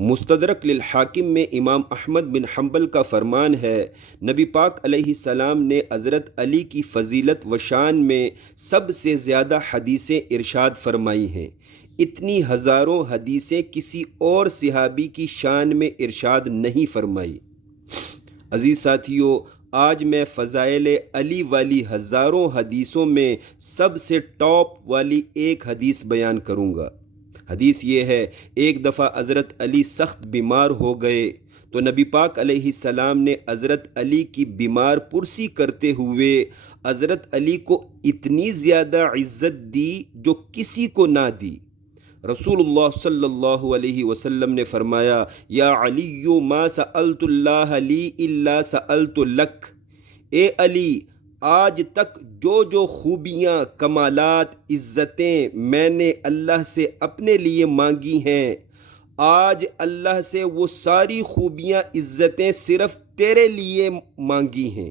مستدرک للحاکم میں امام احمد بن حنبل کا فرمان ہے، نبی پاک علیہ السلام نے حضرت علی کی فضیلت و شان میں سب سے زیادہ حدیثیں ارشاد فرمائی ہیں۔ اتنی ہزاروں حدیثیں کسی اور صحابی کی شان میں ارشاد نہیں فرمائی۔ عزیز ساتھیو، آج میں فضائل علی والی ہزاروں حدیثوں میں سب سے ٹاپ والی ایک حدیث بیان کروں گا۔ حدیث یہ ہے، ایک دفعہ حضرت علی سخت بیمار ہو گئے تو نبی پاک علیہ السلام نے حضرت علی کی بیمار پرسی کرتے ہوئے حضرت علی کو اتنی زیادہ عزت دی جو کسی کو نہ دی۔ رسول اللہ صلی اللہ علیہ وسلم نے فرمایا، یا علی ما سألت اللہ لی الا سألت لک، اے علی، آج تک جو خوبیاں، کمالات، عزتیں میں نے اللہ سے اپنے لیے مانگی ہیں، آج اللہ سے وہ ساری خوبیاں، عزتیں صرف تیرے لیے مانگی ہیں۔